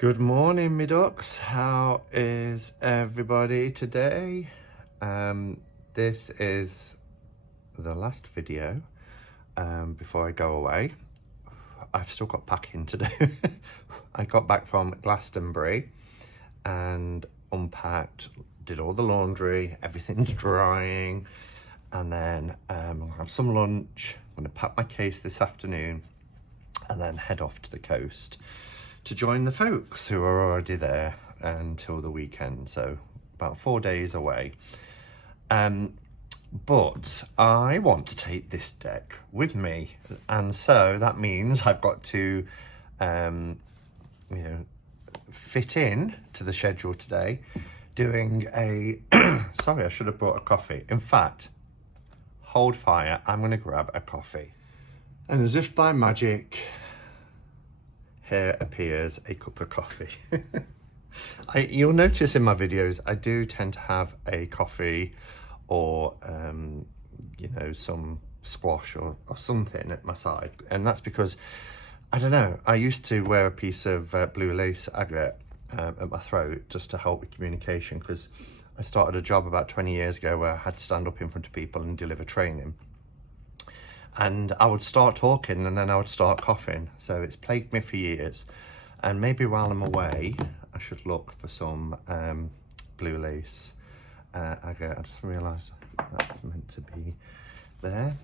Good morning, me ducks. How is everybody today? This is the last video before I go away. I've still got packing to do. I got back from Glastonbury and unpacked, did all the laundry, everything's drying, and then I'll have some lunch. I'm going to pack my case this afternoon and then head off to the coast to join the folks who are already there until the weekend, so about 4 days away. But I want to take this deck with me, and so that means I've got to fit in to the schedule today doing a sorry, I should have brought a coffee. In fact, hold fire, I'm going to grab a coffee. And as if by magic, here appears a cup of coffee. You'll notice in my videos I do tend to have a coffee or some squash or something at my side, and that's because I don't know, I used to wear a piece of blue lace agate at my throat just to help with communication, because I started a job about 20 years ago where I had to stand up in front of people and deliver training. And I would start talking and then I would start coughing. So it's plagued me for years. And maybe while I'm away, I should look for some blue lace agate. I just realised that's meant to be there.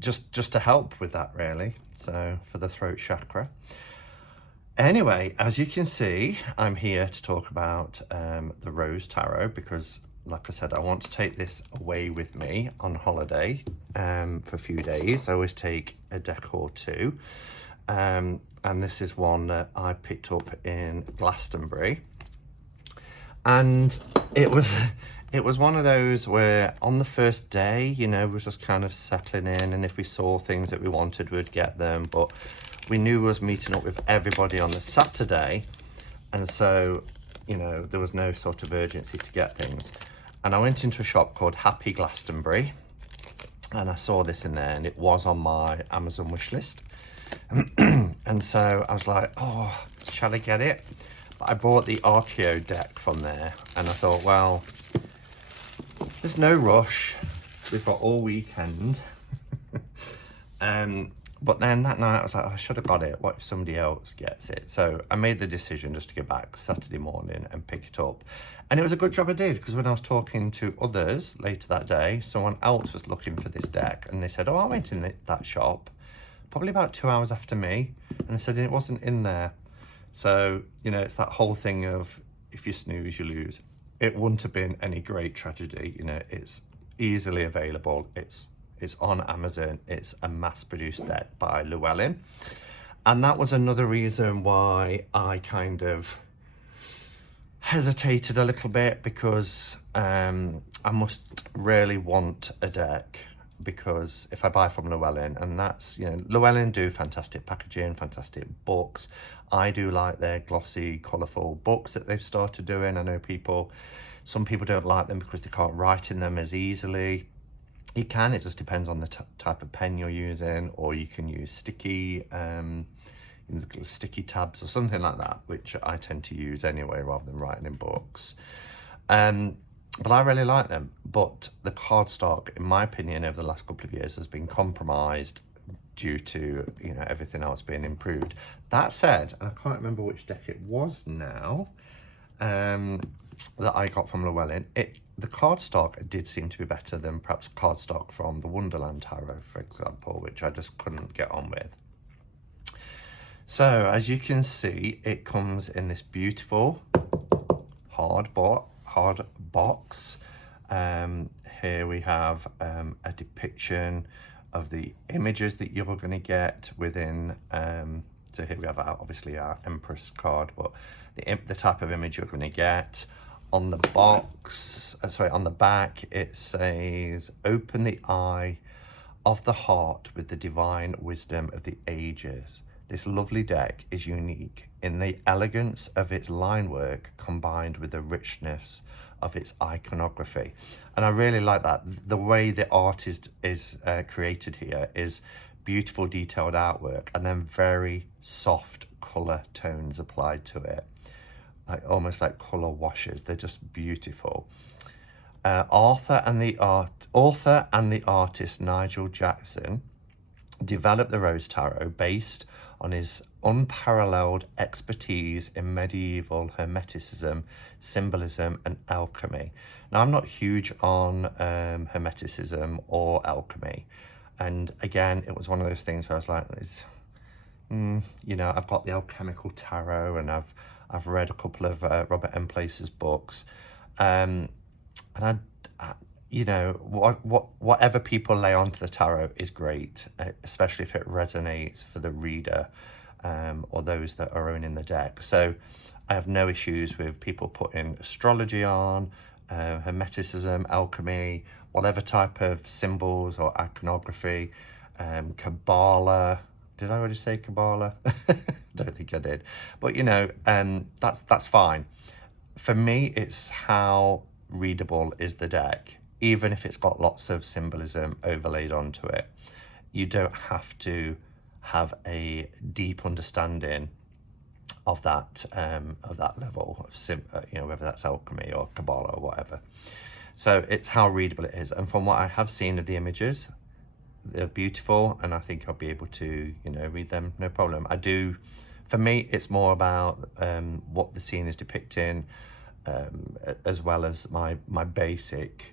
Just to help with that, really. So for the throat chakra. Anyway, as you can see, I'm here to talk about the Rose Tarot because, like I said, I want to take this away with me on holiday for a few days. I always take a deck or two. And this is one that I picked up in Glastonbury. And it was one of those where on the first day, we was just kind of settling in, and if we saw things that we wanted, we'd get them. But we knew we was meeting up with everybody on the Saturday. And so, there was no sort of urgency to get things. And I went into a shop called Happy Glastonbury, and I saw this in there, and it was on my Amazon wish list. And so I was like, oh, shall I get it? But I bought the RPO deck from there, and I thought, well, there's no rush. We've got all weekend. But then that night I was like, oh, I should have got it. What if somebody else gets it? So I made the decision just to go back Saturday morning and pick it up. And it was a good job I did, because when I was talking to others later that day, someone else was looking for this deck, and they said, oh, I went in that shop probably about 2 hours after me, and they said it wasn't in there. So, it's that whole thing of if you snooze, you lose. It wouldn't have been any great tragedy. It's easily available. It's on Amazon. It's a mass-produced deck by Llewellyn. And that was another reason why I kind of hesitated a little bit, because I must really want a deck, because if I buy from Llewellyn, and that's, Llewellyn do fantastic packaging, fantastic books. I do like their glossy, colourful books that they've started doing. I know some people don't like them because they can't write in them as easily. You can, it just depends on the type of pen you're using, or you can use sticky tabs or something like that, which I tend to use anyway rather than writing in books. But I really like them. But the cardstock, in my opinion, over the last couple of years has been compromised due to everything else being improved. That said, I can't remember which deck it was now that I got from Llewellyn. The cardstock did seem to be better than perhaps cardstock from the Wonderland Tarot, for example, which I just couldn't get on with. So as you can see, it comes in this beautiful hard box. Here we have a depiction of the images that you're going to get within. So here we have obviously our Empress card, but the type of image you're going to get. On the box, on the back, it says, "Open the eye of the heart with the divine wisdom of the ages. This lovely deck is unique in the elegance of its line work combined with the richness of its iconography." And I really like that. The way the art is created here is beautiful detailed artwork, and then very soft colour tones applied to it, like almost like colour washes. They're just beautiful. Author and the artist Nigel Jackson developed the Rose Tarot based on his unparalleled expertise in medieval Hermeticism, symbolism, and alchemy. Now, I'm not huge on Hermeticism or alchemy, and again, it was one of those things where I was like, you know, I've got the Alchemical Tarot, and I've read a couple of Robert M. Placer's books, and I you know, whatever people lay onto the tarot is great, especially if it resonates for the reader, or those that are owning the deck. So I have no issues with people putting astrology on, Hermeticism, alchemy, whatever type of symbols or iconography, Kabbalah. Did I already say Kabbalah? Don't think I did. But, you know, that's fine. For me, it's how readable is the deck. Even if it's got lots of symbolism overlaid onto it, you don't have to have a deep understanding of that level of you know, whether that's alchemy or Kabbalah or whatever. So it's how readable it is, and from what I have seen of the images, they're beautiful, and I think I'll be able to, you know, read them no problem. I do. For me, it's more about what the scene is depicting, as well as my basic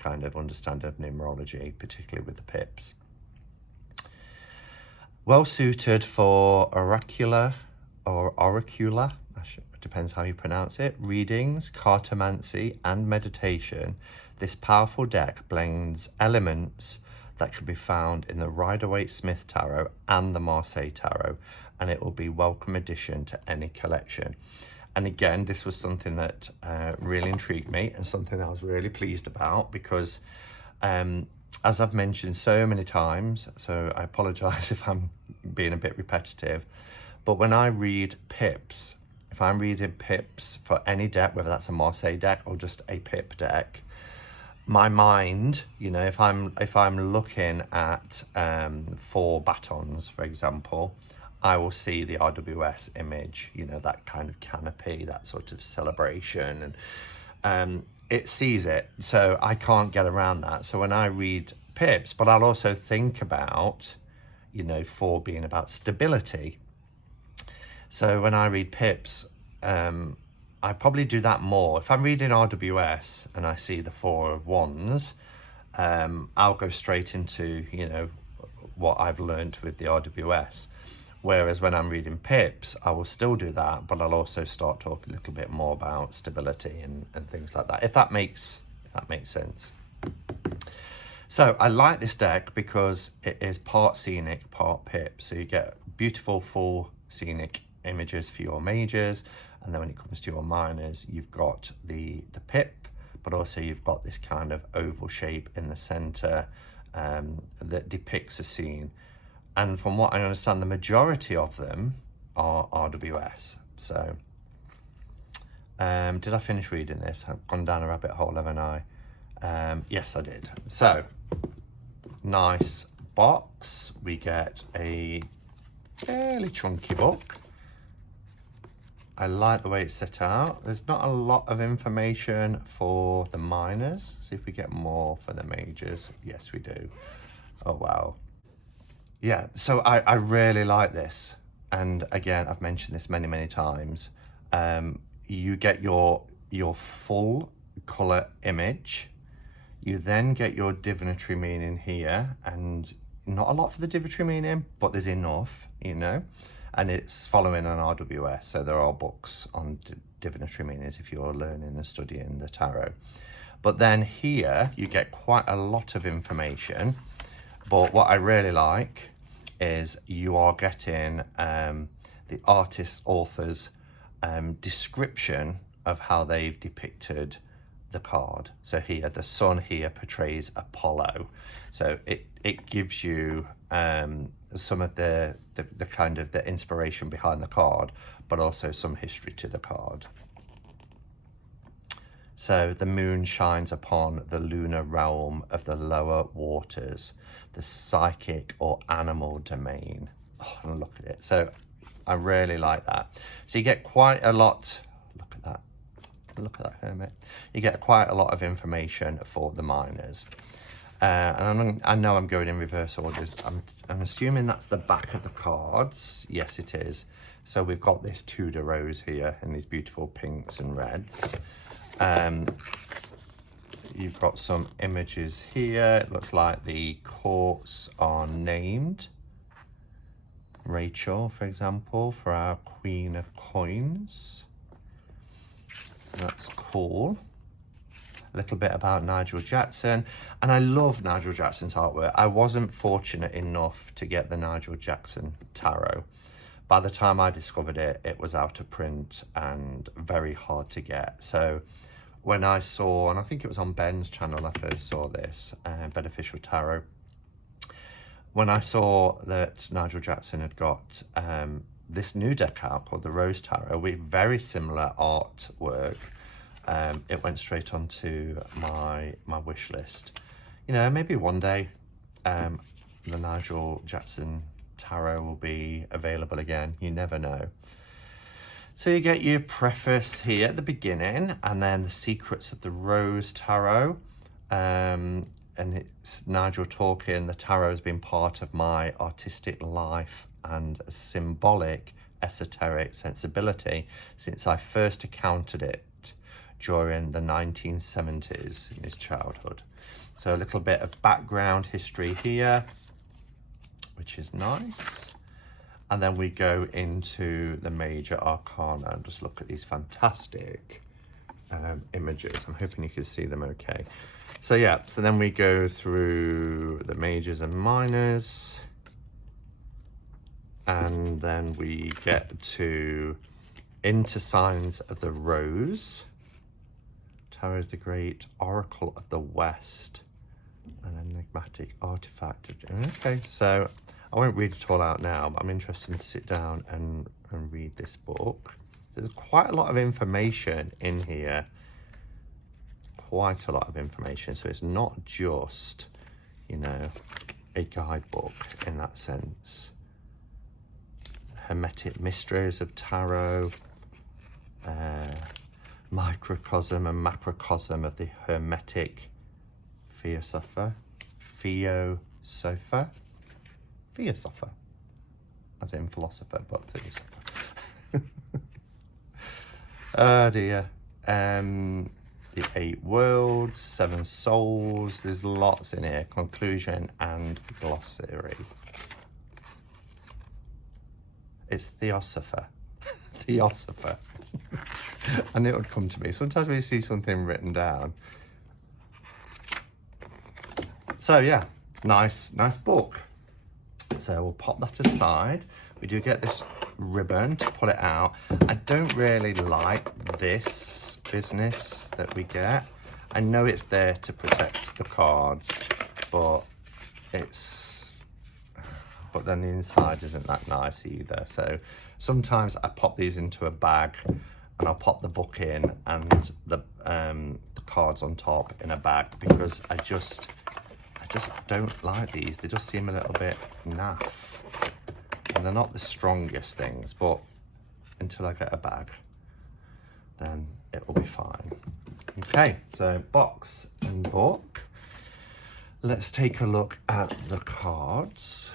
kind of understanding of numerology, particularly with the pips. Well suited for oracular, depends how you pronounce it, readings, cartomancy, and meditation. This powerful deck blends elements that can be found in the Rider-Waite-Smith Tarot and the Marseille Tarot, and it will be a welcome addition to any collection. And again, this was something that really intrigued me, and something I was really pleased about, because as I've mentioned so many times, so I apologise if I'm being a bit repetitive, but when I read pips, if I'm reading pips for any deck, whether that's a Marseille deck or just a pip deck, my mind, you know, if I'm looking at 4 batons, for example, I will see the RWS image, you know, that kind of canopy, that sort of celebration, and it sees it, so I can't get around that. So when I read pips, but I'll also think about, you know, 4 being about stability. So when I read pips, I probably do that more. If I'm reading RWS and I see the 4 of Wands, I'll go straight into, you know, what I've learned with the RWS. Whereas when I'm reading pips, I will still do that, but I'll also start talking a little bit more about stability and things like that, if that makes sense. So I like this deck because it is part scenic, part pip. So you get beautiful full scenic images for your majors, and then when it comes to your minors, you've got the pip, but also you've got this kind of oval shape in the center that depicts a scene. And from what I understand, the majority of them are RWS. So, did I finish reading this? I've gone down a rabbit hole, haven't I? Yes, I did. So, nice box. We get a fairly chunky book. I like the way it's set out. There's not a lot of information for the minors. See if we get more for the majors. Yes, we do. Oh, wow. Yeah, so I really like this. And again, I've mentioned this many times. You get your full color image. You then get your divinatory meaning here, and not a lot for the divinatory meaning, but there's enough, you know, and it's following an RWS. So there are books on divinatory meanings if you're learning and studying the tarot. But then here you get quite a lot of information. But what I really like is you are getting the artist, author's description of how they've depicted the card. So here, the sun here portrays Apollo. So it gives you some of the kind of the inspiration behind the card, but also some history to the card. So the moon shines upon the lunar realm of the lower waters, the psychic or animal domain. Oh, and look at it. So I really like that. So you get quite a lot. Look at that. Look at that hermit. You get quite a lot of information for the miners. And I know I'm going in reverse orders. I'm assuming that's the back of the cards. Yes, it is. So we've got this Tudor rose here in these beautiful pinks and reds. You've got some images here. It looks like the courts are named. Rachel, for example, for our Queen of Coins. That's cool. A little bit about Nigel Jackson, and I love Nigel Jackson's artwork. I wasn't fortunate enough to get the Nigel Jackson tarot. By the time I discovered it, it was out of print and very hard to get. So when I saw, and I think it was on Ben's channel I first saw this, Beneficial Tarot, when I saw that Nigel Jackson had got this new deck out called the Rose Tarot with very similar artwork, it went straight onto my wish list. You know, maybe one day the Nigel Jackson tarot will be available again. You never know. So you get your preface here at the beginning, and then the secrets of the Rose Tarot. And it's Nigel talking, the tarot has been part of my artistic life and a symbolic, esoteric sensibility since I first encountered it during the 1970s in his childhood. So a little bit of background history here, which is nice. And then we go into the major arcana and just look at these fantastic images. I'm hoping you can see them okay. So yeah, so then we go through the majors and minors, and then we get to into signs of the rose. Tarot is the great oracle of the West, an enigmatic artifact. Okay, so I won't read it all out now, but I'm interested to sit down and read this book. There's quite a lot of information in here. Quite a lot of information. So it's not just, you know, a guidebook in that sense. Hermetic mysteries of tarot, microcosm and macrocosm of the Hermetic Theosopher, as in philosopher, but Theosopher. Oh dear. The 8 worlds, 7 souls. There's lots in here. Conclusion and glossary. It's Theosopher. Theosopher. And it would come to me. Sometimes when you see something written down. So yeah, nice book. So we'll pop that aside. We do get this ribbon to pull it out. I don't really like this business that we get. I know it's there to protect the cards, but then the inside isn't that nice either. So sometimes I pop these into a bag and I'll pop the book in and the cards on top in a bag, because I just don't like these. They just seem a little bit naff, and they're not the strongest things, but until I get a bag, then it will be fine. Okay, so box and book. Let's take a look at the cards.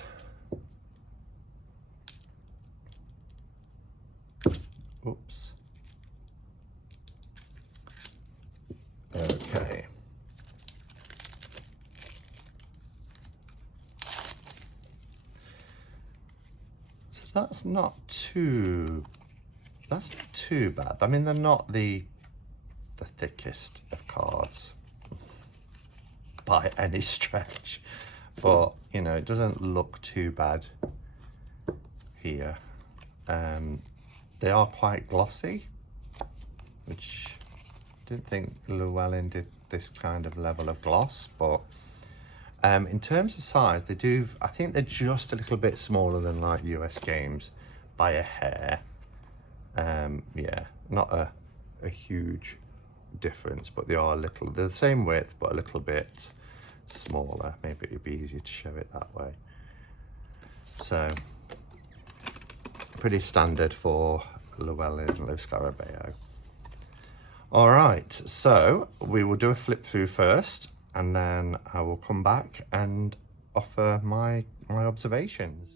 Oops. Okay. So that's not too bad. I mean, they're not the thickest of cards by any stretch, but you know, it doesn't look too bad here. They are quite glossy, which I didn't think Llewellyn did this kind of level of gloss, but in terms of size, I think they're just a little bit smaller than like US Games by a hair. Yeah, not a huge difference, but they are they're the same width, but a little bit smaller. Maybe it'd be easier to show it that way. So pretty standard for Llewellyn Lewscarabeo. All right, so we will do a flip through first, and then I will come back and offer my observations.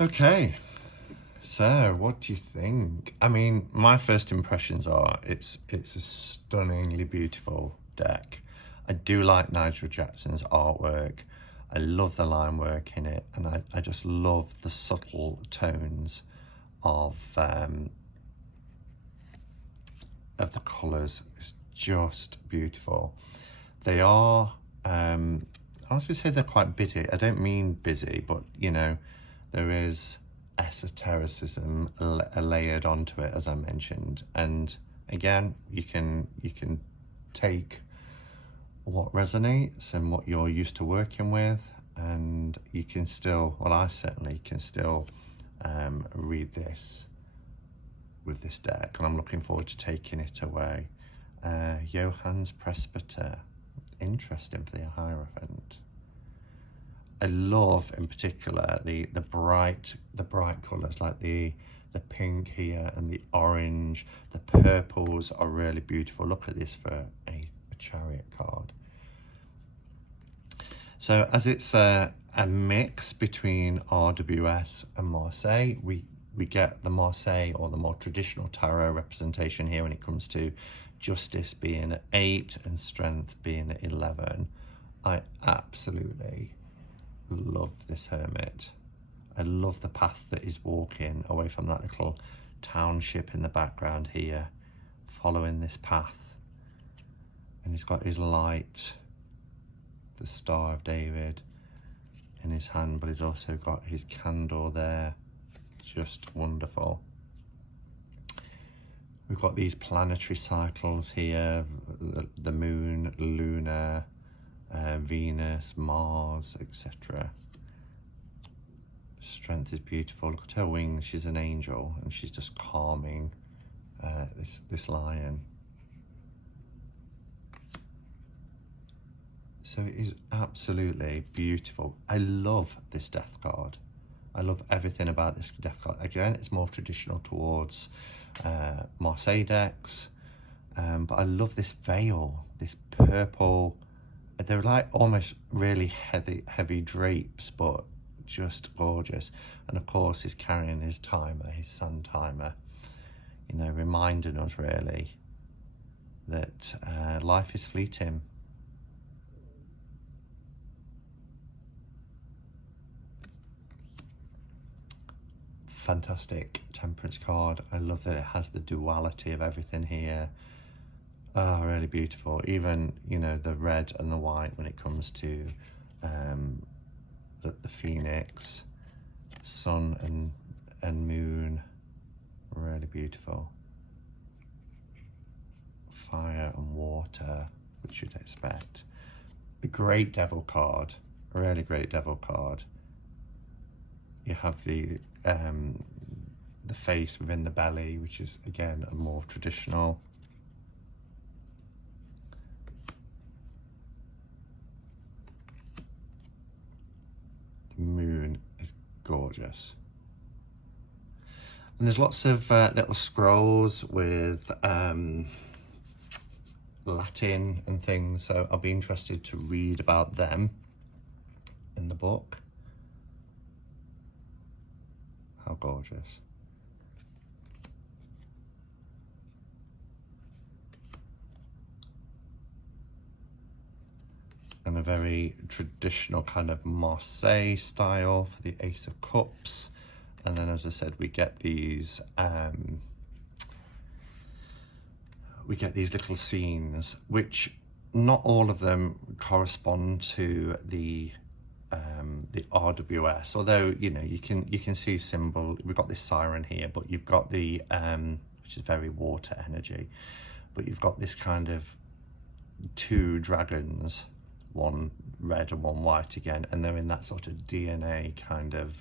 Okay, so what do you think? I mean, my first impressions are it's a stunningly beautiful deck. I do like Nigel Jackson's artwork. I love the line work in it, and I just love the subtle tones of the colours. It's just beautiful. They are, I was going to say they're quite busy. I don't mean busy, but you know, there is esotericism layered onto it, as I mentioned. And again, you can take what resonates and what you're used to working with, and you can still, well, I certainly can still read this with this deck, and I'm looking forward to taking it away. Johannes Presbyter, interesting for the Hierophant. I love in particular the bright colours, like the pink here and the orange. The purples are really beautiful. Look at this for a Chariot card. So as it's a mix between RWS and Marseille, we get the Marseille, or the more traditional tarot representation here, when it comes to justice being at 8 and strength being at 11. I absolutely love this hermit. I love the path that he's walking away from that little township in the background here, following this path. And he's got his light, the Star of David, in his hand, but he's also got his candle there. Just wonderful. We've got these planetary cycles here, the moon, Luna, Venus, Mars, etc. Strength is beautiful. Look at her wings. She's an angel, and she's just calming this lion. So it is absolutely beautiful. I love this death card. I love everything about this death card. Again, it's more traditional towards Marseille decks, but I love this veil, this purple. They're like almost really heavy drapes, but just gorgeous. And of course, he's carrying his timer, his sun timer, you know, reminding us really that life is fleeting. Fantastic Temperance card. I love that it has the duality of everything here. Oh, really beautiful. Even, you know, the red and the white when it comes to the phoenix, sun and moon. Really beautiful. Fire and water, which you'd expect. A great devil card. A really great devil card. You have the face within the belly, which is again a more traditional. The moon is gorgeous, and there's lots of little scrolls with Latin and things, so I'll be interested to read about them in the book. How gorgeous. And a very traditional kind of Marseille style for the Ace of Cups. And then, as I said, we get these little scenes, which not all of them correspond to the RWS, although, you know, you can see symbol. We've got this siren here, but you've got the which is very water energy, but you've got this kind of two dragons, one red and one white again, and they're in that sort of DNA kind of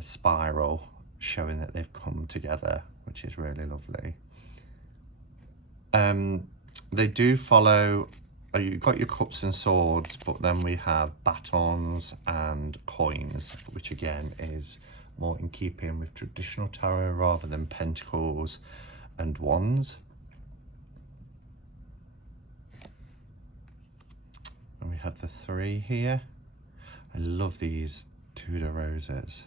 spiral, showing that they've come together, which is really lovely. They do follow. You've got your cups and swords, but then we have batons and coins, which again is more in keeping with traditional tarot rather than pentacles and wands. And we have the 3 here. I love these Tudor roses.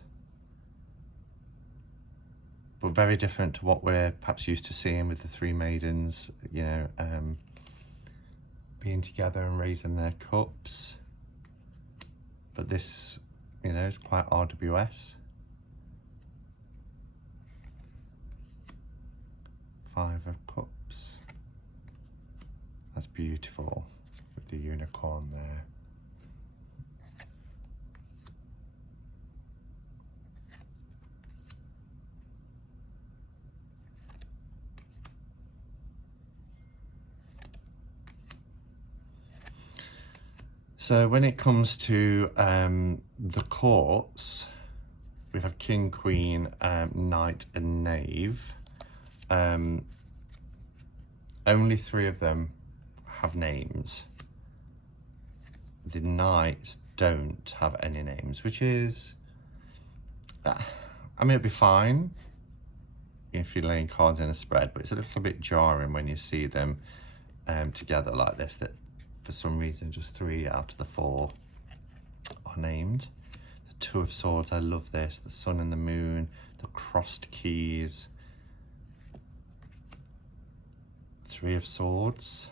But very different to what we're perhaps used to seeing with the three maidens, you know, being together and raising their cups. But this, you know, is quite RWS. Five of Cups. That's beautiful with the unicorn there. So when it comes to the courts, we have King, Queen, Knight and Knave. Only three of them have names. The Knights don't have any names, which is, I mean, it'd be fine if you're laying cards in a spread, but it's a little bit jarring when you see them together like this, that for some reason just 3 out of the 4 are named. The Two of Swords, I love this. The Sun and the Moon, the crossed keys. Three of Swords.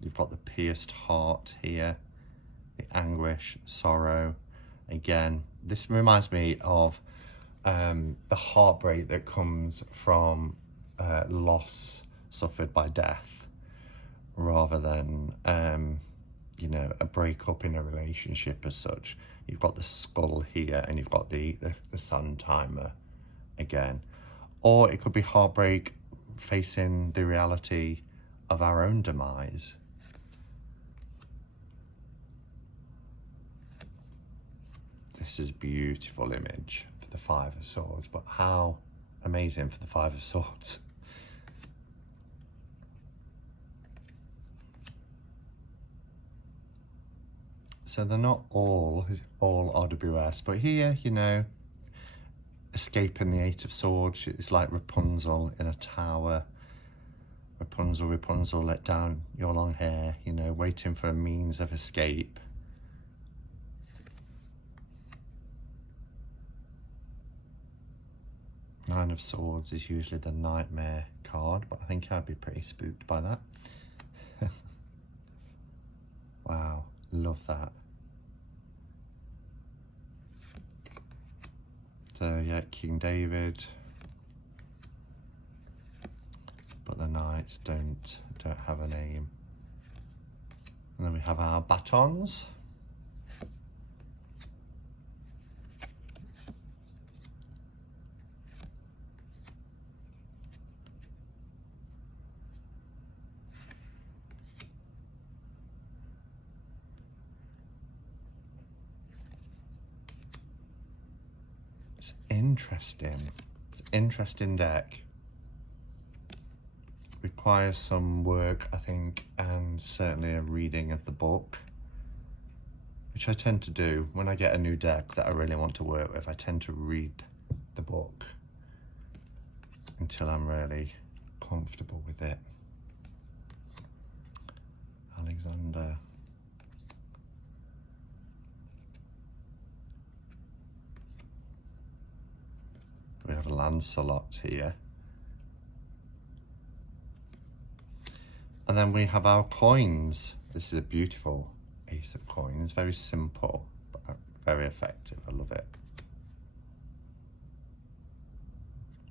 You've got the pierced heart here, the anguish, sorrow. Again, this reminds me of the heartbreak that comes from loss suffered by death, rather than you know, a breakup in a relationship as such. You've got the skull here, and you've got the sun timer again. Or it could be heartbreak facing the reality of our own demise. This is a beautiful image for the Five of Swords, but how amazing for the Five of Swords. So they're not all RWS, but here, you know, escaping the Eight of Swords, it's like Rapunzel in a tower. Rapunzel, Rapunzel, let down your long hair, you know, waiting for a means of escape. Nine of Swords is usually the nightmare card, but I think I'd be pretty spooked by that. Wow, love that. So yeah, King David, but the Knights don't have a name. And then we have our batons. It's interesting. It's an interesting deck. Requires some work, I think, and certainly a reading of the book, which I tend to do when I get a new deck that I really want to work with. I tend to read the book until I'm really comfortable with it. Alexander. We have Lancelot here. And then we have our coins. This is a beautiful Ace of Coins, very simple, but very effective. I love it.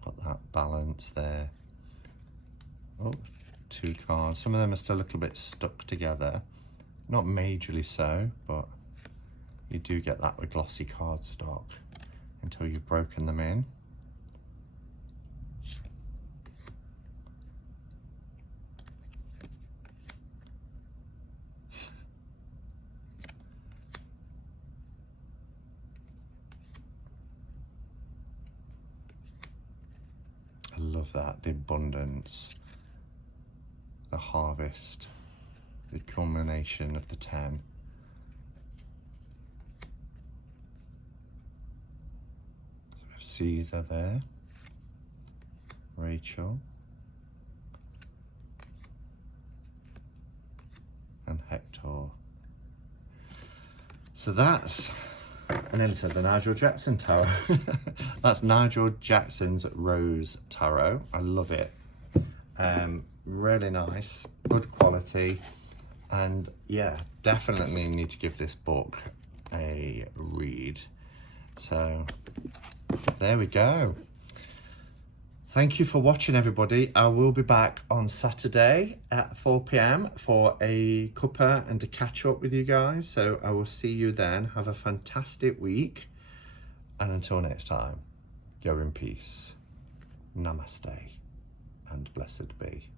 Got that balance there. Oh, 2 cards. Some of them are still a little bit stuck together. Not majorly so, but you do get that with glossy cardstock until you've broken them in. I love that, the abundance, the harvest, the culmination of the 10. So we have Caesar there, Rachel, and Hector. So that's I nearly said the Nigel Jackson Tarot. That's Nigel Jackson's Rose Tarot. I love it. Really nice, good quality, and yeah, definitely need to give this book a read. So there we go. Thank you for watching, everybody. I will be back on Saturday at 4 p.m. for a cuppa and a catch up with you guys. So I will see you then. Have a fantastic week. And until next time, go in peace. Namaste and blessed be.